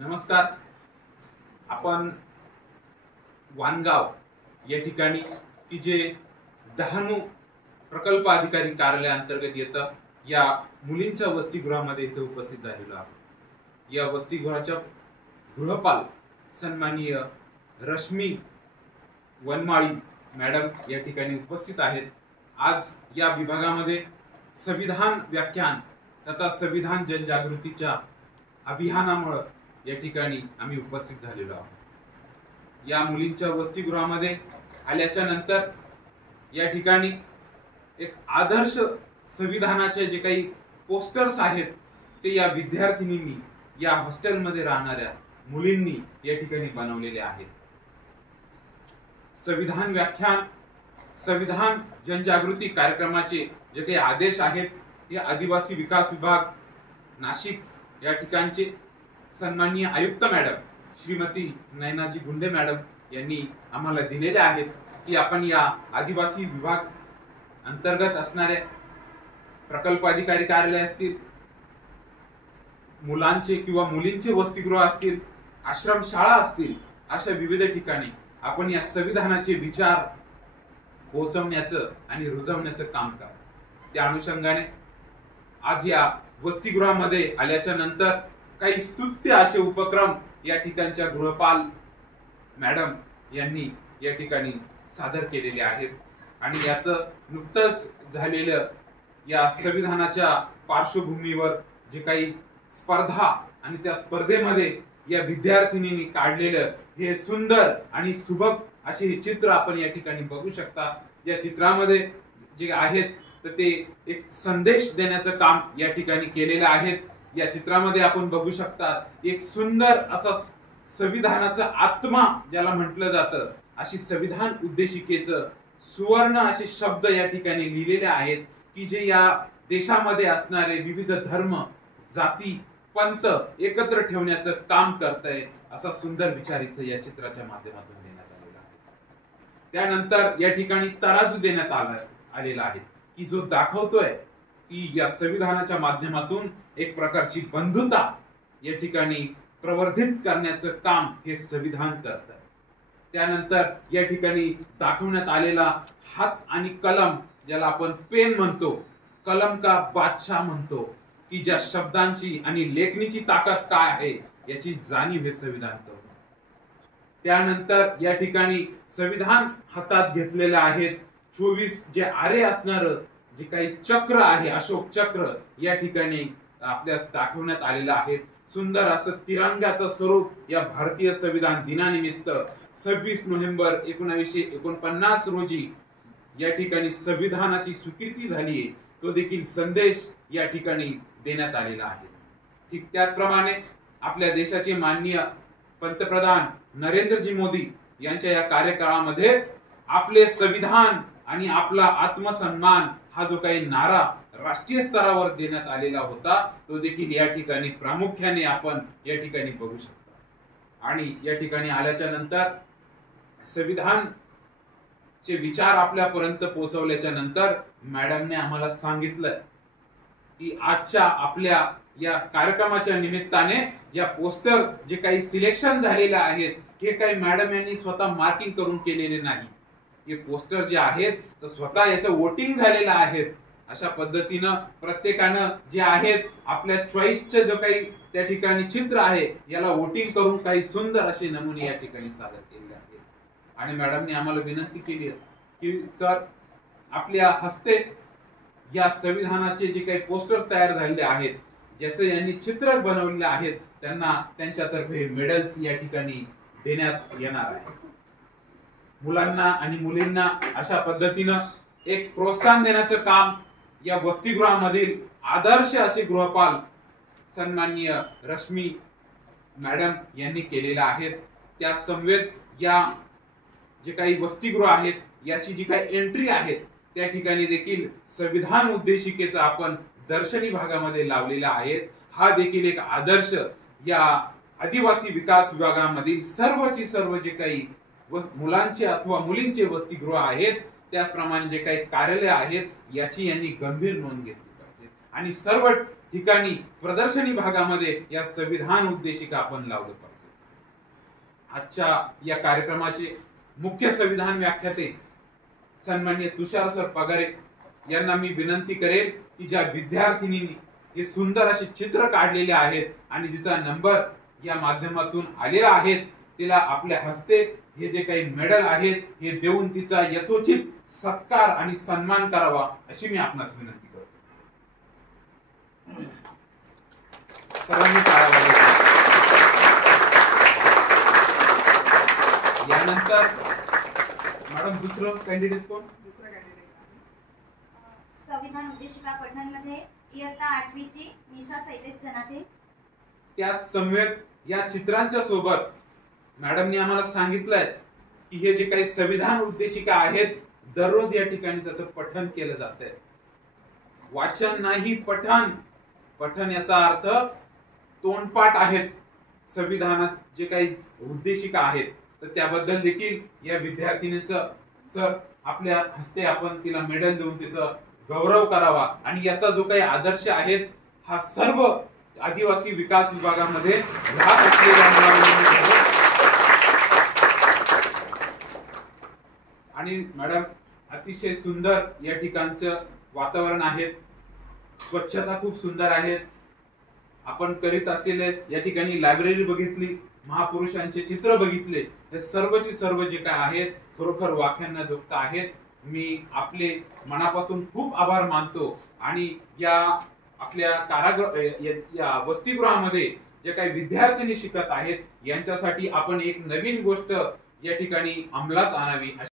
नमस्कार. आपण वानगाव या ठिकाणी की जे डहाणू प्रकल्प अधिकारी कार्यालयाअंतर्गत येतं या मुलींच्या वसतिगृहामध्ये इथे उपस्थित झालेलो आहोत. या वसतिगृहाच्या गृहपाल सन्माननीय रश्मी वनमाळी मॅडम या ठिकाणी उपस्थित आहेत. आज या विभागामध्ये संविधान व्याख्यान तथा संविधान जनजागृतीच्या अभियानामुळे या ठिकाणी आम्ही उपस्थित झालेलो आहोत. या मुलींच्या वसतिगृहामध्ये आल्याच्या नंतर या ठिकाणी एक आदर्श संविधानाचे जे काही पोस्टर्स आहेत ते या विद्यार्थिनींनी या हॉस्टेलमध्ये राहणाऱ्या मुलींनी या ठिकाणी बनवलेले आहेत. संविधान व्याख्यान संविधान जनजागृती कार्यक्रमाचे जे काही आदेश आहेत हे आदिवासी विकास विभाग नाशिक या ठिकाणचे सन्माननीय आयुक्त मॅडम श्रीमती नयनाजी गुंडे मॅडम यांनी आम्हाला दिलेले आहेत की आपण या आदिवासी विभाग अंतर्गत असणारे प्रकल्प अधिकारी कार्यालय असतील, मुलांचे किंवा मुलींचे वसतिगृह असतील, आश्रमशाळा असतील, अशा विविध ठिकाणी आपण या संविधानाचे विचार पोहोचवण्याचं आणि रुजवण्याचं काम करा. त्या अनुषंगाने आज या वसतिगृहामध्ये आल्याच्या नंतर काही स्तुत्य असे उपक्रम या ठिकाणच्या गृहपाल मॅडम यांनी या ठिकाणी सादर केलेले आहेत. आणि यात नुकतंच झालेलं या संविधानाच्या पार्श्वभूमीवर जे काही स्पर्धा आणि त्या स्पर्धेमध्ये या विद्यार्थिनींनी काढलेलं हे सुंदर आणि सुबक असे हे चित्र आपण या ठिकाणी बघू शकता. या चित्रामध्ये जे आहेत तर ते एक संदेश देण्याचं काम या ठिकाणी केलेलं आहे. या चित्रामध्ये आपण बघू शकता एक सुंदर असा संविधानाचा आत्मा ज्याला म्हटलं जातं अशी संविधान उद्देशिकेचं सुवर्ण असे शब्द या ठिकाणी लिहिलेले आहेत की जे या देशामध्ये असणारे विविध धर्म, जाती, पंथ एकत्र ठेवण्याचं काम करतंय असा सुंदर विचार इथं या चित्राच्या माध्यमातून देण्यात आलेला आहे. त्यानंतर या ठिकाणी तराजू देण्यात आलेला आहे की जो दाखवतोय की या संविधानाच्या माध्यमातून एक प्रकारची बंधुता या ठिकाणी प्रवर्धित करण्याचं काम हे संविधान करतं. त्यानंतर या ठिकाणी दाखवण्यात आलेला हात आणि कलम ज्याला आपण पेन म्हणतो, कलम का बादशाह म्हणतो, की ज्या शब्दांची आणि लेखणीची ताकद काय आहे याची जाणीव हे संविधान करतं. त्यानंतर या ठिकाणी संविधान हातात घेतलेले आहेत 24 जे आरे असणार जे काही चक्र आहे, अशोक चक्र या ठिकाणी आपल्यास दाखवण्यात आलेलं आहे. सुंदर असं तिरंग्याचं स्वरूप या भारतीय संविधान दिनानिमित्त 26 नोव्हेंबर 1949 रोजी या ठिकाणी संविधानाची स्वीकृती झाली आहे तो देखील संदेश या ठिकाणी देण्यात आलेला आहे. ठीक त्याचप्रमाणे आपल्या देशाचे माननीय पंतप्रधान नरेंद्रजी मोदी यांच्या या कार्यकाळामध्ये आपले संविधान आणि आपला आत्मसन्मान हा जो काही नारा राष्ट्रीय स्तरावर देण्यात आलेला होता तो देखील या ठिकाणी प्रामुख्याने आपण या ठिकाणी बघू शकतो. आणि या ठिकाणी आल्याच्या नंतर संविधान चे विचार आपल्यापर्यंत पोहोचवल्याच्या नंतर मॅडमने आम्हाला सांगितलं की आजच्या आपल्या या कार्यक्रमाच्या निमित्ताने या पोस्टर जे काही सिलेक्शन झालेले आहेत हे काही मॅडम यांनी स्वतः मार्किंग करून केलेले नाही. हे पोस्टर जे आहेत तर स्वतः याचं वोटिंग झालेलं आहे. अशा पद्धतीनं प्रत्येकानं जे आहेत आपल्या चॉईसचे जो काही त्या ठिकाणी चित्र आहे याला वोटिंग करून काही सुंदर असे नमुने या ठिकाणी सादर केलेले आहेत. आणि मॅडमने आम्हाला विनंती केली की सर आपल्या हस्ते या संविधानाचे जे काही पोस्टर तयार झालेले आहेत ज्याचं यांनी चित्र बनवलेले आहेत त्यांना त्यांच्यातर्फे मेडल्स या ठिकाणी देण्यात येणार आहे. मुलांना आणि मुलींना अशा पद्धतीनं एक प्रोत्साहन देण्याचं काम या वसतिगृहामधील आदर्श असे गृहपाल सन्माननीय रश्मी मॅडम यांनी केलेला आहे. त्या समवेत या जे काही वसतिगृह आहेत याची जी काही एंट्री आहे त्या ठिकाणी देखील संविधान उद्देशिकेचा आपण दर्शनी भागामध्ये लावलेला आहे. हा देखील एक आदर्श या आदिवासी विकास विभागामधील सर्व जे काही मुलांचे अथवा मुलींचे वसतिगृह आहेत त्याचप्रमाणे जे काही कार्यालय आहेत याची यांनी गंभीर नोंद घेतली पाहिजे. आणि सर्व ठिकाणी प्रदर्शनी भागामध्ये या संविधान उद्देशिका आपण लावलं पाहिजे। आजच्या या कार्यक्रमाचे मुख्य संविधान व्याख्याते सन्माननीय तुषार सर पगारे यांना मी विनंती करेन की ज्या विद्यार्थिनींनी हे सुंदर असे चित्र काढलेले आहेत आणि जिचा नंबर या माध्यमातून आलेला आहे तिला आपल्या हस्ते हे जे काही मेडल आहेत हे देऊन तिचा यथोचित सत्कार आणि सन्मान करावा अशी मी आपणास विनंती करतो। सर्वांनी टाळ्या वाजवा। यानंतर मॅडम दुसरं कॅन्डिडेट कोण? संविधान उद्देशिका पठणमध्ये इयत्ता 8वी ची निशा शैलेश धनाते। त्या समवेत या चित्रांच्या सोबत मॅडमनी आम्हाला सांगितलंय की हे जे काही संविधान उद्देशिका आहेत दररोज या ठिकाणी त्याचं पठण केलं जातंय। वाचन नाही पठण, पठण याचा अर्थ तोंडपाठ आहेत संविधानात जे काही उद्देशिका आहेत तर त्याबद्दल देखील या विद्यार्थिनीचं सर आपल्या हस्ते आपण तिला मेडल देऊन तिचं गौरव करावा आणि याचा जो काही आदर्श आहे हा सर्व आदिवासी विकास विभागामध्ये राहत असलेल्या मुलांना आणि मॅडम अतिशय सुंदर या ठिकाणचं वातावरण आहे, स्वच्छता खूप सुंदर आहे। आपण करीत असलेले या ठिकाणी लायब्ररी बघितली, महापुरुषांचे चित्र बघितले, हे सर्वची सर्व जे काय आहेत खरोखर वाख्यांना जोगता आहेत। मी आपले मनापासून खूप आभार मानतो आणि या आपल्या कारागृह या वसतिगृहामध्ये जे काही विद्यार्थिनी शिकत आहेत यांच्यासाठी आपण एक नवीन गोष्ट या ठिकाणी अंमलात आणावी